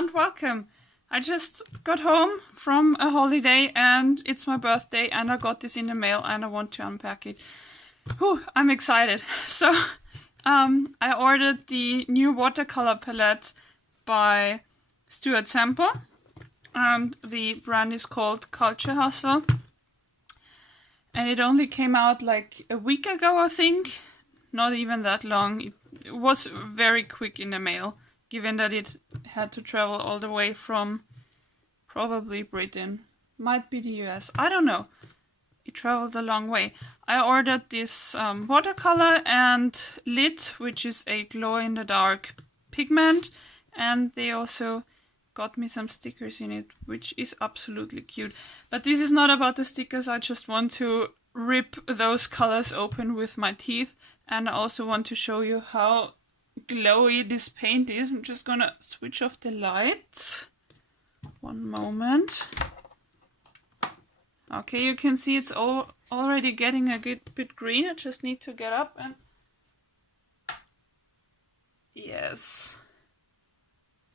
and welcome. I just got home from a holiday and it's my birthday and I got this in the mail and I want to unpack it. Whew, I'm excited. So I ordered the new watercolor palette by Stuart Semple and the brand is called Culturehustle. And it only came out like a week ago, I think. Not even that long. It was very quick in the mail, given that it had to travel all the way from probably Britain. Might be the US. I don't know. It traveled a long way. I ordered this watercolor and lit, which is a glow-in-the-dark pigment. And they also got me some stickers in it, which is absolutely cute. But this is not about the stickers. I just want to rip those colors open with my teeth. And I also want to show you how glowy this paint is. I'm just gonna switch off the light. One moment. Okay, you can see it's already getting a good bit green. I just need to get up and... Yes.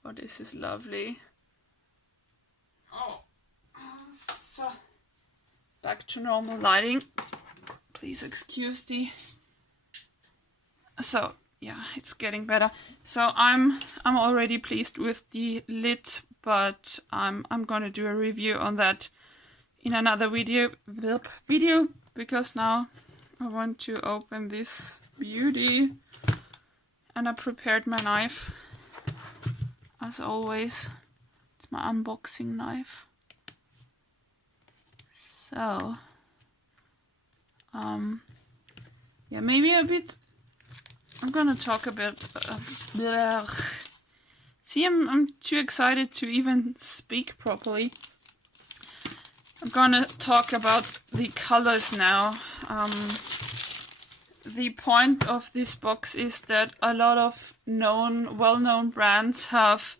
Oh, this is lovely. Oh, so back to normal lighting. Please excuse the... So yeah, it's getting better. So I'm already pleased with the lit, but I'm gonna do a review on that in another video because now I want to open this beauty, and I prepared my knife as always. It's my unboxing knife. So yeah, maybe a bit. I'm gonna talk a bit. See, I'm too excited to even speak properly. I'm gonna talk about the colors now. The point of this box is that a lot of well-known brands have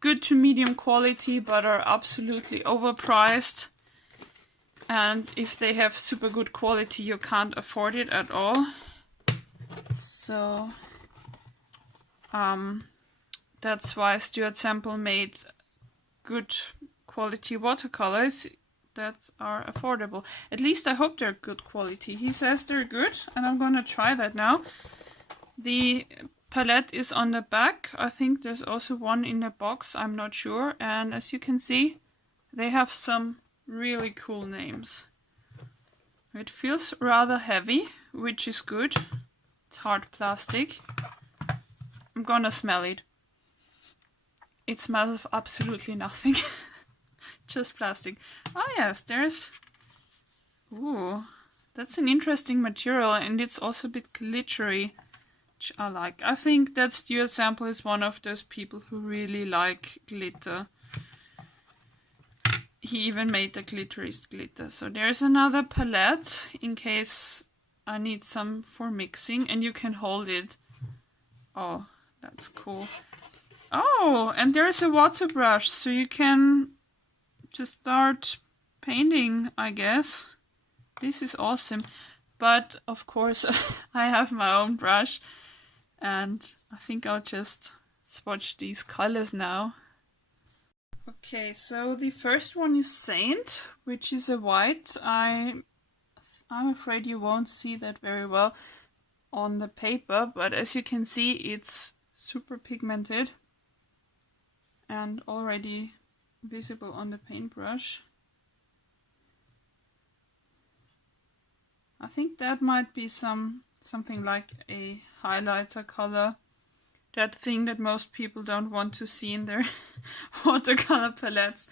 good to medium quality, but are absolutely overpriced. And if they have super good quality, you can't afford it at all. So that's why Stuart Semple made good quality watercolors that are affordable. At least I hope they're good quality. He says they're good, and I'm gonna try that now. The palette is on the back. I think there's also one in the box, I'm not sure. And as you can see, they have some really cool names. It feels rather heavy, which is good. It's hard plastic. I'm gonna smell it. It smells of absolutely nothing. Just plastic. Oh yes, there's... Ooh, that's an interesting material, and it's also a bit glittery, which I like. I think that Stuart Semple is one of those people who really like glitter. He even made the glitteriest glitter. So there's another palette in case I need some for mixing, and you can hold it. Oh, that's cool. Oh, and there's a water brush, so you can just start painting, I guess. This is awesome. But of course, I have my own brush, and I think I'll just swatch these colors now. Okay, so the first one is Saint, which is a white. I'm afraid you won't see that very well on the paper, but as you can see, it's super pigmented and already visible on the paintbrush. I think that might be something like a highlighter color. That thing that most people don't want to see in their watercolor palettes.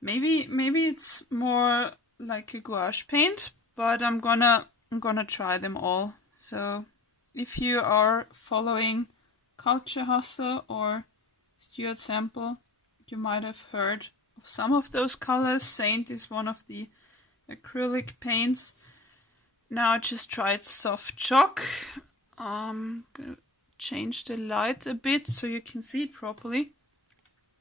Maybe it's more like a gouache paint, but I'm gonna try them all. So if you are following Culturehustle or Stuart Semple, you might have heard of some of those colors. Saint is one of the acrylic paints. Now I just tried soft chalk. I'm gonna change the light a bit so you can see it properly.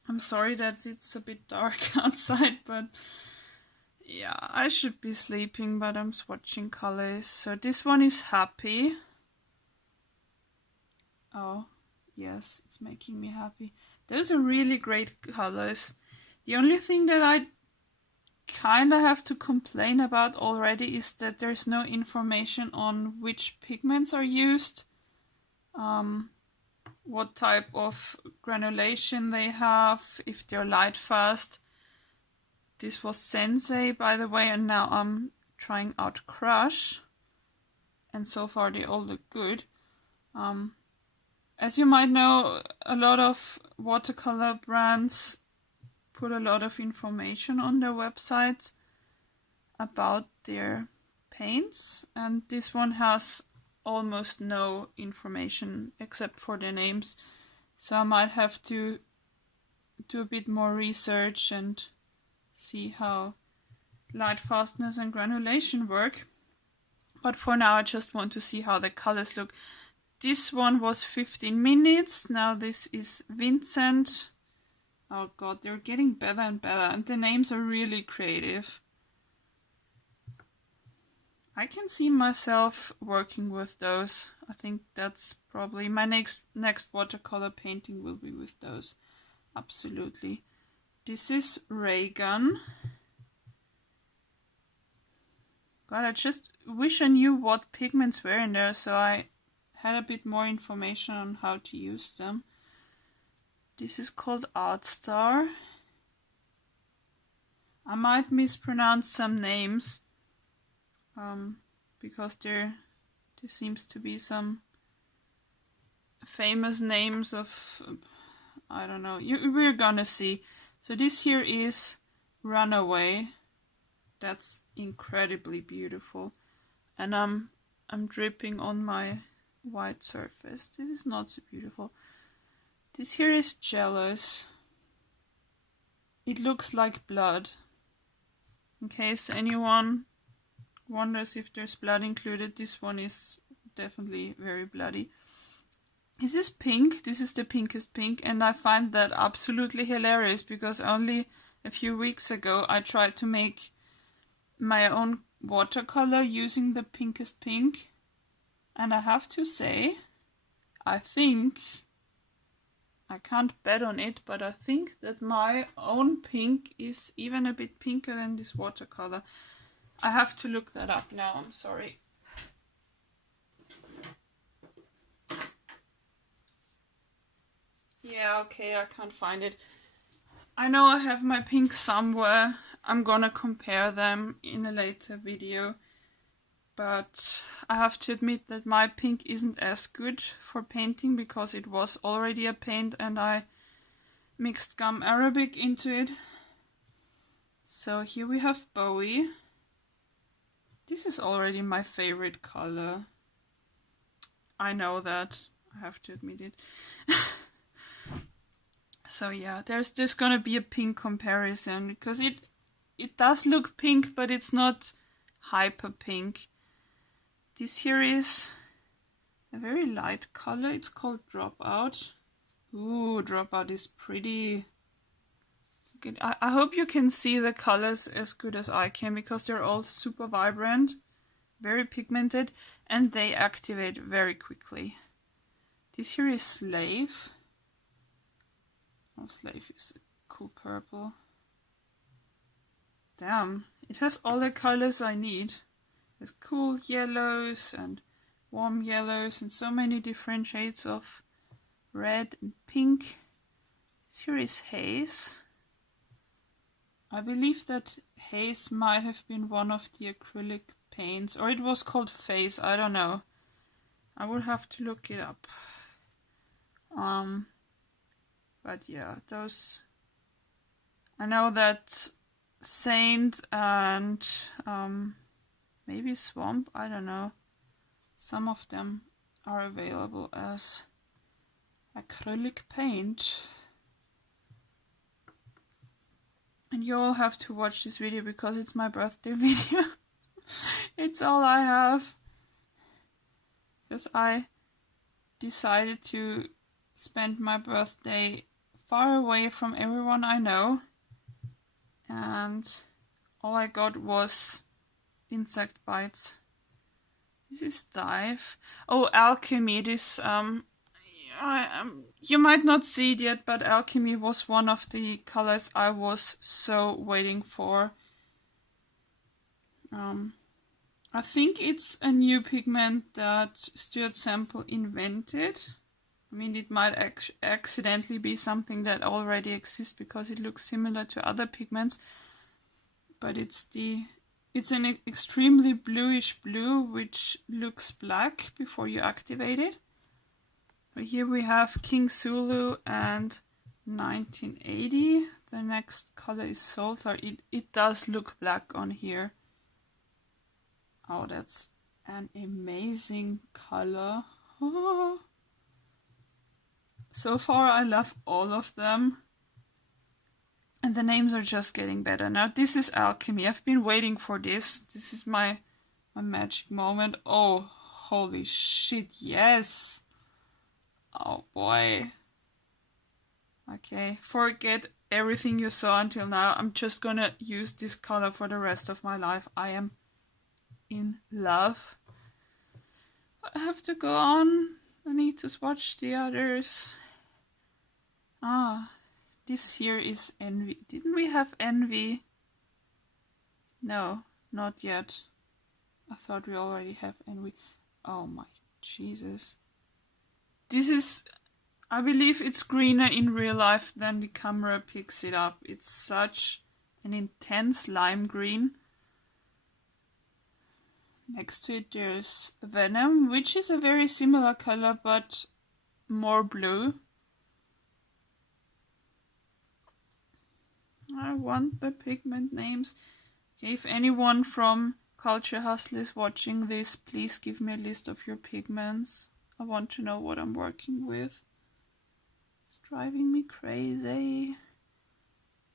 I'm sorry that it's a bit dark outside, but yeah, I should be sleeping, but I'm swatching colors. So this one is Happy. Oh, yes, it's making me happy. Those are really great colors. The only thing that I kind of have to complain about already is that there's no information on which pigments are used, what type of granulation they have, if they're light fast. This was Sensei, by the way, and now I'm trying out Crush, and so far they all look good. As you might know, a lot of watercolor brands put a lot of information on their websites about their paints, and this one has almost no information except for their names, so I might have to do a bit more research and see how light fastness and granulation work. But for now I just want to see how the colors look. This one was 15 minutes, now this is Vincent. Oh god, they're getting better and better, and the names are really creative. I can see myself working with those. I think that's probably my next watercolor painting will be with those. Absolutely. This is Reagan. God, I just wish I knew what pigments were in there, so I had a bit more information on how to use them. This is called Art Star. I might mispronounce some names, because there seems to be some famous names of, I don't know, we're gonna see. So this here is Runaway. That's incredibly beautiful, and I'm dripping on my white surface. This is not so beautiful. This here is Jealous. It looks like blood. In case anyone wonders if there's blood included, this one is definitely very bloody. This is pink. This is the pinkest pink, and I find that absolutely hilarious because only a few weeks ago I tried to make my own watercolor using the pinkest pink, and I have to say, I think, I can't bet on it, but I think that my own pink is even a bit pinker than this watercolor. I have to look that up now, I'm sorry. Yeah, okay, I can't find it. I know I have my pink somewhere. I'm gonna compare them in a later video. But I have to admit that my pink isn't as good for painting because it was already a paint and I mixed gum arabic into it. So here we have Bowie. This is already my favorite color. I know that, I have to admit it. So yeah, there's just gonna be a pink comparison because it does look pink, but it's not hyper pink. This here is a very light color. It's called Dropout. Ooh, Dropout is pretty. I hope you can see the colors as good as I can because they're all super vibrant, very pigmented, and they activate very quickly. This here is Slave. Oh, Slave is a cool purple. Damn, it has all the colors I need. There's cool yellows and warm yellows and so many different shades of red and pink. This here is Haze. I believe that Haze might have been one of the acrylic paints, or it was called Phase, I don't know. I would have to look it up. But yeah, those, I know that Saint and maybe Swamp, I don't know. Some of them are available as acrylic paint. And you all have to watch this video because it's my birthday video. It's all I have. Because I decided to spend my birthday far away from everyone I know. And all I got was insect bites. This is Dive. Oh, Alchemy. This You might not see it yet, but Alchemy was one of the colors I was so waiting for. I think it's a new pigment that Stuart Semple invented. I mean, it might accidentally be something that already exists because it looks similar to other pigments, but it's an extremely bluish blue which looks black before you activate it. So here we have King Zulu and 1980. The next color is Salter. It does look black on here. Oh, that's an amazing color. Oh. So far I love all of them. And the names are just getting better. Now this is Alchemy. I've been waiting for this. This is my magic moment. Oh, holy shit, yes! Oh boy. Okay, forget everything you saw until now. I'm just gonna use this color for the rest of my life. I am in love. I have to go on. I need to swatch the others. This here is Envy. Didn't we have Envy? No, not yet. I thought we already have Envy. Oh my Jesus. This is, I believe it's greener in real life than the camera picks it up. It's such an intense lime green. Next to it there's Venom, which is a very similar color but more blue. I want the pigment names. Okay, if anyone from Culturehustle is watching this, please give me a list of your pigments. I want to know what I'm working with. It's driving me crazy.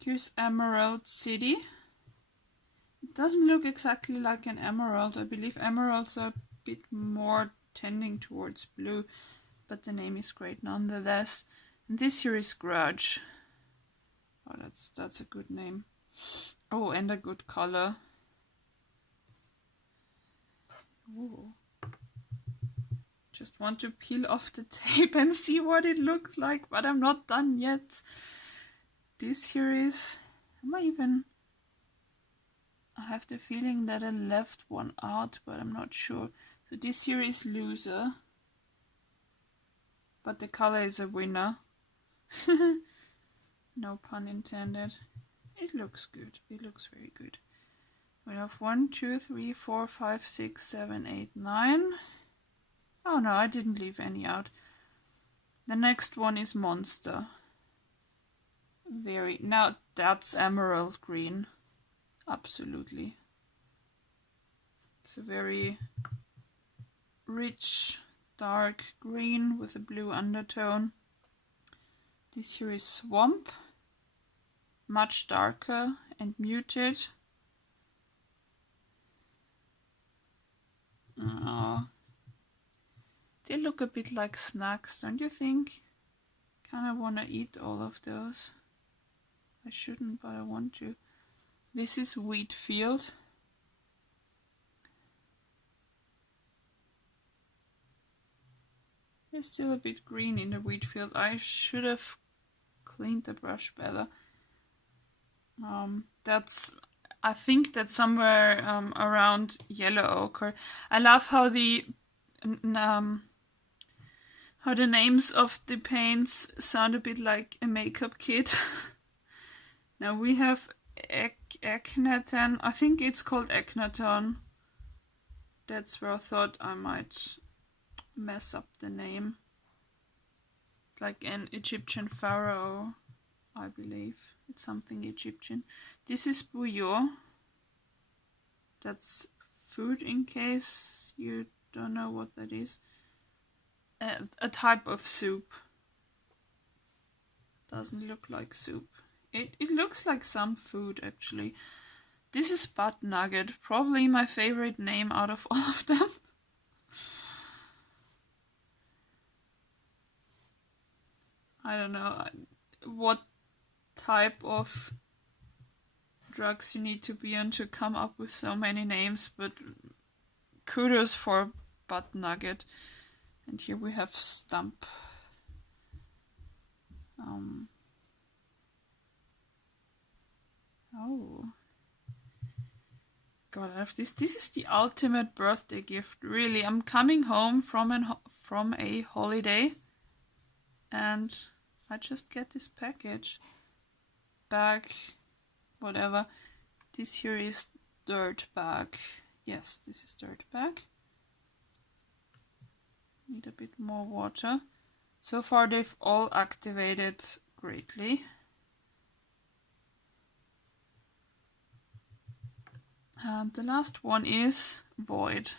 Here's Emerald City. It doesn't look exactly like an emerald. I believe emeralds are a bit more tending towards blue, but the name is great nonetheless. And this here is Grudge. Oh, that's a good name. Oh, and a good color. Ooh. Just want to peel off the tape and see what it looks like, but I'm not done yet. This here is... I have the feeling that I left one out, but I'm not sure. So this here is Loser. But the color is a winner. No pun intended. It looks good. It looks very good. We have 1, 2, 3, 4, 5, 6, 7, 8, 9. Oh no, I didn't leave any out. The next one is Monster. Now that's emerald green. Absolutely. It's a very rich, dark green with a blue undertone. This here is Swamp. Much darker and muted. Oh. They look a bit like snacks, don't you think? Kinda wanna eat all of those. I shouldn't, but I want to. This is Wheatfield. There's still a bit green in the Wheatfield. I should have cleaned the brush better. I think that's somewhere around Yellow Ochre. I love how the names of the paints sound a bit like a makeup kit. Now we have Akhenaton. I think it's called Akhenaton. That's where I thought I might mess up the name. It's like an Egyptian pharaoh, I believe. It's something Egyptian. This is bouillon. That's food, in case you don't know what that is. A type of soup. Doesn't look like soup. It looks like some food, actually. This is Butt Nugget. Probably my favorite name out of all of them. I don't know what type of drugs you need to be on to come up with so many names, but kudos for Butt Nugget. And here we have Stump. gotta have this. This is the ultimate birthday gift, really. I'm coming home from a holiday and I just get this package. Bag, whatever. This here is dirt bag. Yes, this is dirt bag. Need a bit more water. So far they've all activated greatly. And the last one is void.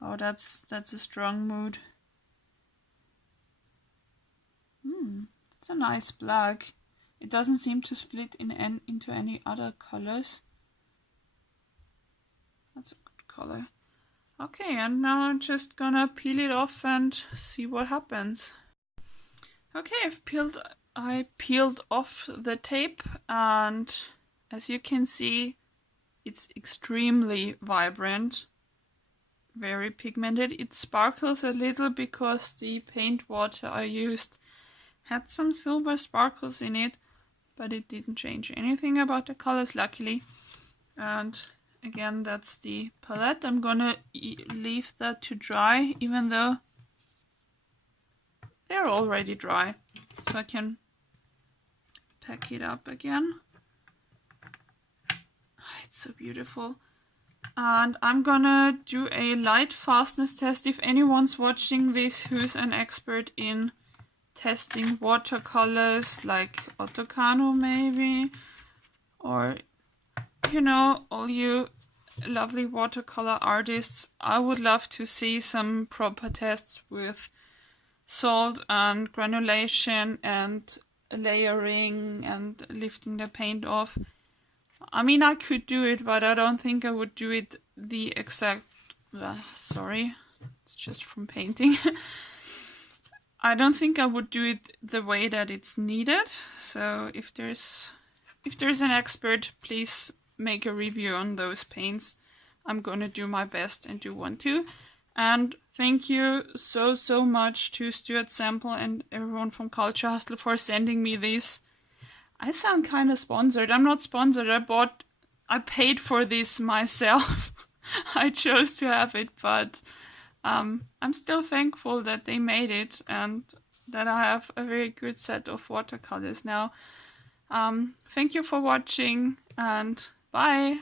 Oh, that's a strong mood. It's a nice black. It doesn't seem to split into any other colors. That's a good color. Okay, and now I'm just gonna peel it off and see what happens. Okay, I peeled off the tape, and as you can see, it's extremely vibrant, very pigmented. It sparkles a little because the paint water I used had some silver sparkles in it, but it didn't change anything about the colors, luckily. And again, that's the palette. I'm gonna leave that to dry, even though they're already dry, so I can pack it up again. It's so beautiful. And I'm gonna do a light fastness test. If anyone's watching this who's an expert in testing watercolors, like Ottokano maybe, or you know, all you lovely watercolor artists, I would love to see some proper tests with salt and granulation and layering and lifting the paint off. I mean, I could do it, but I don't think I would do it the exact... sorry, it's just from painting. I don't think I would do it the way that it's needed. So if there's an expert, please make a review on those paints. I'm gonna do my best and do one too. And thank you so much to Stuart Semple and everyone from Culturehustle for sending me this. I sound kind of sponsored. I'm not sponsored. I paid for this myself. I chose to have it, but I'm still thankful that they made it and that I have a very good set of watercolors now. Thank you for watching and bye.